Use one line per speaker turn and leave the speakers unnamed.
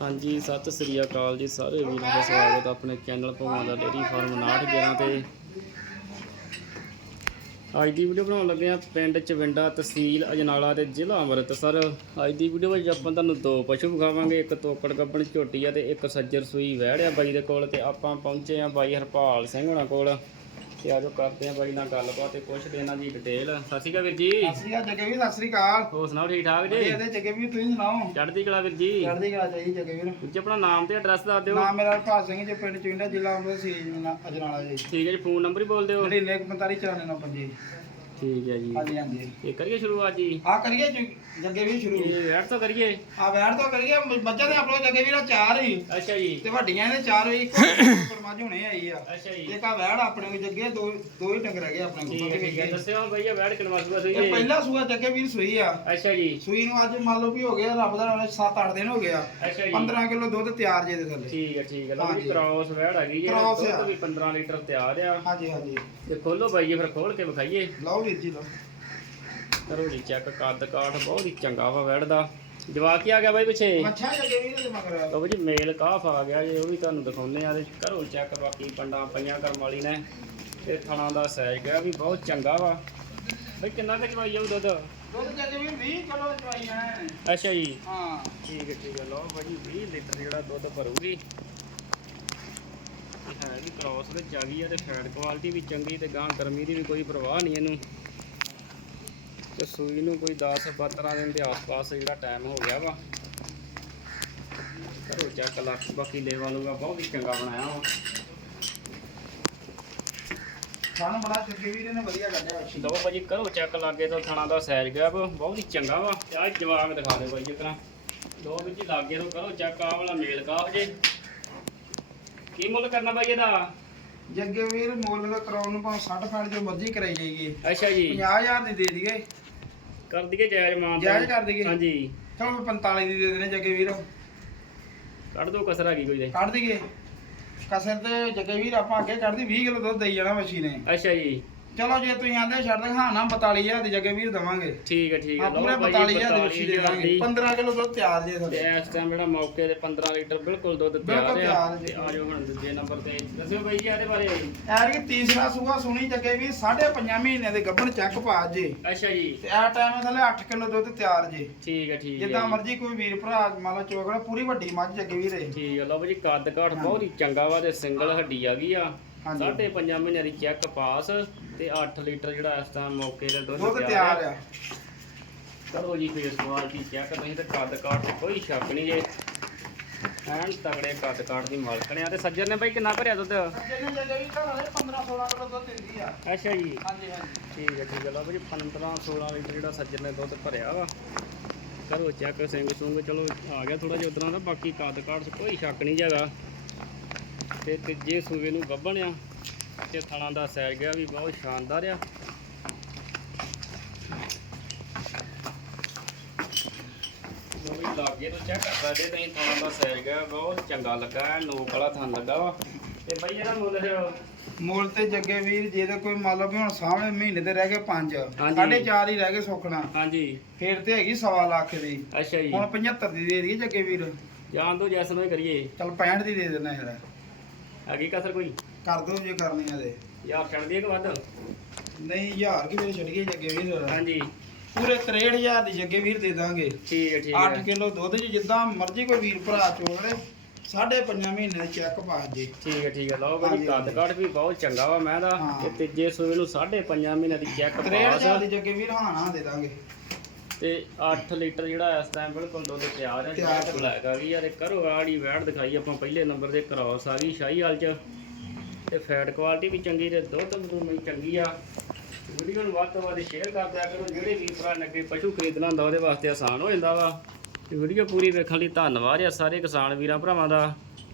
ਹਾਂਜੀ, ਸਤਿ ਸ੍ਰੀ ਅਕਾਲ ਜੀ ਸਾਰੇ ਵੀਰਾਂ ਦਾ ਸਵਾਗਤ ਆਪਣੇ ਚੈਨਲ ਭਗਵਾਨ ਦਾ ਡੇਰੀ ਫਾਰਮ 911 ਤੇ। ਅੱਜ ਦੀ ਵੀਡੀਓ ਬਣਾਉਣ ਲੱਗੇ ਆ ਪਿੰਡ ਚਵਿੰਡਾ ਤਹਿਸੀਲ ਅਜਨਾਲਾ ਤੇ ਜ਼ਿਲ੍ਹਾ ਅੰਮ੍ਰਿਤਸਰ। ਅੱਜ ਦੀ ਵੀਡੀਓ ਵਿੱਚ ਆਪਾਂ ਤੁਹਾਨੂੰ ਦੋ ਪਸ਼ੂ ਵਿਖਾਵਾਂਗੇ, ਇੱਕ ਤੋਕੜ ਗੱਬਣ ਝੋਟੀ ਆ ਤੇ ਇੱਕ ਸੱਜਰ ਸੂਈ ਵਹਿੜ ਆ ਬਾਈ ਦੇ ਕੋਲ ਤੇ ਆਪਾਂ ਪਹੁੰਚੇ ਆ ਬਾਈ ਹਰਪਾਲ ਸਿੰਘ ਹੋਣਾ ਕੋਲ। ਤੇ ਆਜੋ ਕਰਦੇ ਆ ਬਾਈ ਨਾਲ ਗੱਲਬਾਤ ਤੇ ਪੁੱਛਦੇ ਇਹਨਾਂ ਦੀ ਡਿਟੇਲ ਸਤਿ ਸ਼੍ਰੀ ਅਕਾਲ ਵੀਰ ਜੀ।
ਸਤਿ ਸ਼੍ਰੀ ਅਕਾਲ ਜੱਗੇ ਵੀਰ ਸਤਿ ਸ਼੍ਰੀ ਅਕਾਲ।
ਹੋਰ ਸੁਣਾਓ ਠੀਕ ਠਾਕ ਜੀ?
ਇਹਦੇ ਜੱਗੇ ਵੀਰ ਤੁਸੀਂ ਸੁਣਾਓ?
ਚੜ੍ਹਦੀ ਕਲਾ ਵੀਰ ਜੀ।
ਚੜ੍ਹਦੀ ਕਲਾ ਚਾਹੀਦੀ ਜੱਗੇ ਵੀਰ।
ਜੀ ਆਪਣਾ ਨਾਮ ਤੇ ਐਡਰੈਸ ਦੱਸ ਦਿਓ।
ਨਾਮ ਮੇਰਾ ਹਰਪਾਲ ਸਿੰਘ ਜੀ ਪਿੰਡ ਚੁੰਡਾ ਜ਼ਿਲ੍ਹਾ ਅੰਮ੍ਰਿਤਸਰ ਅਜਨਾਲਾ ਜੀ।
ਠੀਕ ਹੈ ਜੀ ਫੋਨ ਨੰਬਰ ਹੀ ਬੋਲ ਦਿਓ।
9945
ਠੀਕ ਹੈ ਜੀ।
ਹਾਂਜੀ ਹਾਂਜੀ।
ਇਹ ਕਰੀਏ ਸ਼ੁਰੂਆਤ ਜੀ?
ਆ ਕਰੀਏ ਜੀ, ਜੱਗੇ ਵੀਰ ਸ਼ੁਰੂ।
ਇਹ ਰੈਡ ਤੋਂ ਕਰੀਏ?
ਆ ਵੈਰ ਤੋਂ ਕਰੀਏ। ਮੱਝਾਂ ਦੇ ਆਪਣੇ ਜੱਗੇ ਵੀਰ ਚਾਰ ਹੀ।
ਅੱਛਾ ਜੀ।
ਤੇ ਵੱਡੀਆਂ ਦੇ ਚਾਰ ਹੋਈ ਪਰਮਾਜ ਹੁਣੇ ਆਈ ਆ।
ਅੱਛਾ ਜੀ।
ਇੱਕ ਆ ਵੈੜ ਆਪਣੇ ਕੋਲ ਜੱਗੇ ਦੋ ਦੋ ਹੀ ਡੰਗਰ ਹੈਗੇ ਆਪਣੇ ਕੋਲ।
ਠੀਕ ਹੈ ਦੱਸਿਓ ਹੁਣ ਭਈਆ ਬੈਠ ਕਿਨਵਾ ਸੁਆ ਸਹੀ
ਇਹ ਪਹਿਲਾ ਸੂਆ ਜੱਗੇ ਵੀਰ ਸੂਈ ਆ।
ਅੱਛਾ ਜੀ।
ਸੂਈ ਨੂੰ ਅੱਜ ਮੰਨ ਲਓ ਵੀ ਹੋ ਗਿਆ ਰੱਬ ਦਾ ਨਾਮ 7-8 ਦਿਨ ਹੋ ਗਿਆ।
ਅੱਛਾ ਜੀ।
15 ਕਿਲੋ ਦੁੱਧ ਤਿਆਰ ਜੇ ਦੇ ਥੱਲੇ।
ਠੀਕ ਹੈ ਠੀਕ ਹੈ। ਲਓ ਜੀ। ਕ੍ਰਾਸ ਵੈੜ ਹੈਗੀ ਜੀ। ਦੁੱਧ ਵੀ 15 ਲੀਟਰ ਤਿਆਰ ਆ।
ਹਾਂਜੀ ਹਾਂਜੀ।
ਤੇ ਖੋਲੋ ਜੀ ਫਿਰ ਖੋਲ ਕੇ ਵਿਖਾਈਏ।
ਲਓ ਵੀਰ ਜੀ ਲਓ
ਕਰੋ ਜੀ ਚੈੱਕ ਕੱਦ ਕਾਠ ਬਹੁਤ ਹੀ ਚੰਗਾ ਵਾ ਵੈੜ ਦਾ ਜਵਾਕ ਕੀ ਆ ਗਿਆ ਬਾਈ ਪਿੱਛੇ?
ਮੱਛਾ ਜੱਗੇ ਵੀਰ ਦੇ ਮਗਰ।
ਲਓ ਜੀ ਮੇਲ ਕਾਫ ਆ ਗਿਆ ਜੀ ਉਹ ਵੀ ਤੁਹਾਨੂੰ ਦਿਖਾਉਂਦੇ ਆ। ਤੇ ਕਰੋ ਚੈੱਕ ਬਾਕੀ ਪੰਡਾਂ ਪਈਆਂ ਕਰਮ ਵਾਲੀ ਨੇ। ਤੇ ਥਣਾ ਦਾ ਸਾਈਜ਼ ਗਿਆ ਵੀ ਬਹੁਤ ਚੰਗਾ ਵਾ। ਬਈ ਕਿੰਨਾ ਕੁ ਚਵਾਈ ਜਾਊ ਦੁੱਧ?
ਦੁੱਧ ਜੱਗੇ ਵੀਰ 20 ਕਿਲੋ ਚਵਾਈ ਹੈ
ਅੱਛਾ ਜੀ।
ਹਾਂ।
ਠੀਕ ਹੈ ਠੀਕ ਹੈ। ਲਓ ਭਾਜੀ 20 ਲੀਟਰ ਜਿਹੜਾ ਦੁੱਧ ਭਰੂਗੀ। ਹੈ ਵੀ ਕ੍ਰਾਸ ਵਿੱਚ ਆ ਗਈ ਹੈ ਤੇ ਫੈਟ ਕੁਆਲਿਟੀ ਵੀ ਚੰਗੀ ਤੇ ਗਾਂ ਗਰਮੀ ਦੀ ਵੀ ਕੋਈ ਪਰਵਾਹ ਨਹੀਂ ਇਹਨੂੰ। ਤੇ ਸੂਈ ਨੂੰ ਕੋਈ 10 12 ਦਿਨ ਦੇ ਆਸ-ਪਾਸ ਜਿਹੜਾ ਟਾਈਮ ਹੋ ਗਿਆ ਵਾ। ਕਰੋ ਚੱਕ ਲੱਖ ਬਾਕੀ ਲੈਵਾ ਲੂਗਾ ਬਹੁਤ ਹੀ ਚੰਗਾ ਬਣਾਇਆ ਵਾ।
ਸਾਨੂੰ ਬੜਾ ਜੱਗੇ ਵੀਰ ਨੇ ਵਧੀਆ ਕੱਢਿਆ
ਲਓ ਭਾਜੀ ਕਰੋ ਚੈੱਕ ਲਾਗੇ ਤੋਂ ਥਣਾ ਦਾ ਸਾਈਜ਼ ਗਿਆ ਵਾ, ਬਹੁਤ ਹੀ ਚੰਗਾ ਵਾ। ਤੇ ਆਹ ਜਵਾਬ ਦਿਖਾ ਦਿਓ ਭਾਈ ਜਿਸ ਤਰ੍ਹਾਂ। ਲਓ ਵੀ ਜੀ ਲਾਗੇ ਤੋਂ ਕਰੋ ਚੈੱਕ ਆਹ ਵਾਲਾ ਮੇਲ ਕਾਫ ਜੇ। ਕੀ ਮੁੱਲ ਕਰਨਾ ਭਾਈ ਇਹਦਾ?
ਜੱਗੇ ਵੀਰ ਮੁੱਲ ਦਾ ਕਰਾਉਣ ਨੂੰ ਭਾਵੇਂ 60 ਫੜ ਜੋ ਮਰਜ਼ੀ ਕਰਾਈ ਜਾਈਏ।
ਅੱਛਾ ਜੀ।
50000 ਦੀ ਦੇ ਦਈਏ।
ਕਰ ਦਈਏ ਜਾਇਜ਼ ਮਾਨ
ਜਾਇਜ਼ ਕਰ ਦਈਏ।
ਹਾਂਜੀ।
ਚਲੋ 45 ਦੀ ਦੇ ਦੇਣੇ ਜੱਗੇ ਵੀਰ।
ਕੱਢ ਦੋ ਕਸਰ ਹੈਗੀ ਕੋਈ ਦੇ
ਕੱਢ ਦਈਏ। ਕਸਰ ਤੇ ਜੱਗੇ ਵੀਰ ਆਪਾਂ ਅੱਗੇ ਕੱਢਦੀ 20 ਕਿਲੋ ਦੁੱਧ ਦੇਈ ਜਾਣਾ ਮੱਛੀ ਨੇ
ਅੱਛਾ ਜੀ।
ਚਲੋ ਜੇ ਤੁਸੀਂ ਆਂਦੇ ਛੱਡ ਦੇ ਹਾਂ ਨਾ 42000 ਦੀ ਜੱਗੇ ਵੀਰ ਦਵਾਂਗੇ।
ਠੀਕ ਹੈ ਠੀਕ ਹੈ।
ਆ ਪੂਰੇ 42000 ਦੀ ਮੱਛੀ ਦੇ ਦਾਂਗੇ। 15 ਕਿਲੋ ਦੁੱਧ ਤਿਆਰ ਜੇ ਸਾਡੇ
ਇਸ ਟਾਈਮ ਜਿਹੜਾ ਮੌਕੇ ਤੇ 15 ਲੀਟਰ ਬਿਲਕੁਲ ਦੁੱਧ ਤਿਆਰ
ਜੀ।
ਆ ਜਾਓ ਹੁਣ ਦੂਜੇ ਨੰਬਰ ਤੇ। ਦੱਸਿਓ ਭਾਈ ਜੀ ਇਹਦੇ ਬਾਰੇ
ਐਰ ਤੀਸਰਾ ਸੂਆ ਸੁਣੀ ਜੱਗੇ ਵੀਰ 5.5 ਮਹੀਨੇ ਦੇ ਗੱਭਣ ਚੱਕ ਪਾ ਜੇ।
ਅੱਛਾ ਜੀ।
ਤੇ ਆ ਟਾਈਮ ਥੱਲੇ 8 ਕਿਲੋ ਦੁੱਧ ਤਿਆਰ ਜੇ।
ਠੀਕ ਹੈ ਠੀਕ ਹੈ।
ਜਿੱਦਾਂ। ਮਰਜ਼ੀ ਕੋਈ ਵੀਰ ਭਰਾ ਮੰਨ ਲਓ ਚੋਕੜਾ ਪੂਰੀ ਵੱਡੀ ਮੱਝ ਜੱਗੇ ਵੀਰ ਇਹ
ਠੀਕ ਹੈ ਲਓ ਜੀ ਕੱਦ ਕਾਠ ਬਹੁਤ ਹੀ ਚੰਗਾ ਵਾ ਤੇ ਸਿੰਗਲ ਹੱਡੀ ਆ ਗਈ ਆ।
ਹਾਂਜੀ।
ਸਾਢੇ ਪੰਜਾਂ ਮਹੀਨਿਆਂ ਦੀ ਚੈੱਕ ਪਾਸ ਤੇ 8 ਲੀਟਰ ਜਿਹੜਾ ਇਸ ਟਾਈਮ ਮੌਕੇ ਤੇ ਦੁੱਧ
ਦੁੱਧ ਤਿਆਰ ਆ।
ਕਰੋ ਜੀ ਫੇਸ ਕੁਆਲਿਟੀ ਚੈੱਕ ਤੁਸੀਂ ਤੇ ਕੱਦ ਕਾਠ ਤੇ ਕੋਈ ਸ਼ੱਕ ਨਹੀਂ ਜੇ। ਐਨ ਤਗੜੇ ਕੱਦ ਕਾਠ ਦੀ ਮਾਲਕਣ ਆ। ਤੇ ਸੱਜਣ ਨੇ ਬਾਈ ਕਿੰਨਾ ਭਰਿਆ ਦੁੱਧ?
ਜਿਹਨੇ ਜੱਗੇ ਵੀਰ ਘਰ ਵਾਲੇ 15 16 ਕਿਲੋ ਦੁੱਧ ਦਿੰਦੀ ਆ।
ਅੱਛਾ ਜੀ।
ਹਾਂਜੀ ਹਾਂਜੀ।
ਠੀਕ ਹੈ ਠੀਕ ਹੈ ਲਓ ਜੀ 15 16 ਲੀਟਰ ਜਿਹੜਾ ਸੱਜਣ ਨੇ ਦੁੱਧ ਭਰਿਆ ਵਾ। ਕਰੋ ਚੈੱਕ ਸਿੰਘ ਸੁੰਗ ਚਲੋ ਆ ਗਿਆ ਥੋੜਾ ਜਿਹਾ ਉਤਰਾਂ ਦਾ ਬਾਕੀ ਕੱਦ ਕਾਠ 'ਚ ਕੋਈ ਸ਼ੱਕ ਨਹੀਂ ਜਗਾ ਤੇ ਤੀਜੇ ਸੂਵੇ ਨੂੰ ਗੱਭਣ ਆ। ਤੇ ਥਣਾ ਦਾ ਸੈਰ ਗਿਆ ਵੀ ਬਹੁਤ ਸ਼ਾਨਦਾਰ ਆ। ਲਾਗੇ ਤੋਂ ਚੈੱਕ ਕਰ ਸਕਦੇ ਤੁਸੀਂ ਥਣਾ ਦਾ ਸੈਰ ਗਿਆ ਬਹੁਤ ਚੰਗਾ ਲੱਗਾ ਹੈ ਨੋਕ ਵਾਲਾ ਥਣ ਲੱਗਾ ਵਾ। ਤੇ ਬਾਈ ਇਹਦਾ ਮੁੱਲ ਫਿਰ
ਮੁੱਲ ਤੇ ਜੱਗੇ ਵੀਰ ਜੇ ਤਾਂ ਕੋਈ ਮੰਨ ਲਓ ਵੀ ਹੁਣ ਸਾਹਮਣੇ ਮਹੀਨੇ ਤੇ ਰਹਿ ਗਏ 5
ਹਾਂਜੀ।
ਸਾਢੇ ਚਾਰ ਹੀ ਰਹਿ ਗਏ ਸੁੱਕਣਾ
ਹਾਂਜੀ।
ਫੇਰ ਤੇ ਹੈਗੀ ਸਵਾ ਲੱਖ ਦੀ।
ਅੱਛਾ ਜੀ।
ਹੁਣ 75 ਦੀ ਦੇ ਦਈਏ ਜੱਗੇ ਵੀਰ।
ਜਾਣ ਦੋ ਜੈਸਨ ਹੀ ਕਰੀਏ।
ਚਲ 65 ਦੀ ਦੇ ਦੇਣਾ ਯਾਰ
ਹੈਗੀ ਕਸਰ ਕੋਈ?
ਕਰ ਦੋ ਜੇ ਕਰਨੀ ਆ ਦੇ
ਯਾਰ ਛੱਡ ਦਈਏ ਕਿ ਵੱਧ?
ਨਹੀਂ ਹਜ਼ਾਰ ਕੀ ਮੇਰੇ ਛੱਡੀਏ ਜੱਗੇ ਵੀਰ?
ਹਾਂਜੀ।
ਪੂਰੇ 63000 ਦੀ ਜੱਗੇ ਵੀਰ ਦੇ ਦਾਂਗੇ।
ਠੀਕ ਹੈ ਠੀਕ
8
ਹੈ
ਕਿਲੋ ਦੁੱਧ ਜੀ ਜਿੱਦਾਂ ਮਰਜ਼ੀ ਕੋਈ ਵੀਰ ਭਰਾ ਚੋਲੇ ਸਾਢੇ ਪੰਜਾਂ ਮਹੀਨੇ ਦੇ ਚੈੱਕ ਪਾ ਜੇ।
ਠੀਕ ਹੈ ਠੀਕ ਹੈ। ਲਓ ਬਈ ਕੱਦ। ਕਾਠ ਵੀ ਬਹੁਤ ਚੰਗਾ ਵਾ ਮੈਂ ਦਾ। ਤੇ ਤੀਜੇ ਸੂਏ ਨੂੰ 5.5 ਮਹੀਨਿਆਂ ਦੀ ਚੈੱਕ
63000
ਪਾਸ
ਦੀ ਜੱਗੇ ਵੀਰ ਹਾਂ ਨਾ ਦੇ ਦਾਂਗੇ।
ਤੇ 8 ਲੀਟਰ ਜਿਹੜਾ ਇਸ ਟਾਈਮ ਬਿਲਕੁਲ ਦੁੱਧ ਤਿਆਰ ਹੈ
ਤਿਆਰ
ਬਲੈਕ ਆ ਗਈ ਯਾਰ ਕਰੋ ਆੜੀ ਵੈੜ ਦਿਖਾਈ ਆਪਾਂ ਪਹਿਲੇ ਨੰਬਰ ਤੇ ਕ੍ਰਾਸ ਆ ਗਈ ਸ਼ਾਹੀ ਹਾਲ ਚ। ਤੇ ਫੈਟ ਕੁਆਲਿਟੀ ਵੀ ਚੰਗੀ ਤੇ ਦੁੱਧ ਵੀ ਚੰਗੀ ਆ। ਵੀਡੀਓ ਨੂੰ ਵੱਧ ਤੋਂ ਵੱਧ ਸ਼ੇਅਰ ਕਰ ਦਿਆ ਕਰੋ ਜਿਹੜੇ ਵੀ ਭਰਾ ਨੇ ਅੱਗੇ ਪਸ਼ੂ ਖਰੀਦਣਾ ਹੁੰਦਾ ਉਹਦੇ ਵਾਸਤੇ ਆਸਾਨ ਹੋ ਜਾਂਦਾ ਵਾ। ਤੇ ਵੀਡੀਓ ਪੂਰੀ ਵੇਖਣ ਲਈ ਧੰਨਵਾਦ ਆ ਸਾਰੇ ਕਿਸਾਨ ਵੀਰਾਂ ਭਰਾਵਾਂ ਦਾ।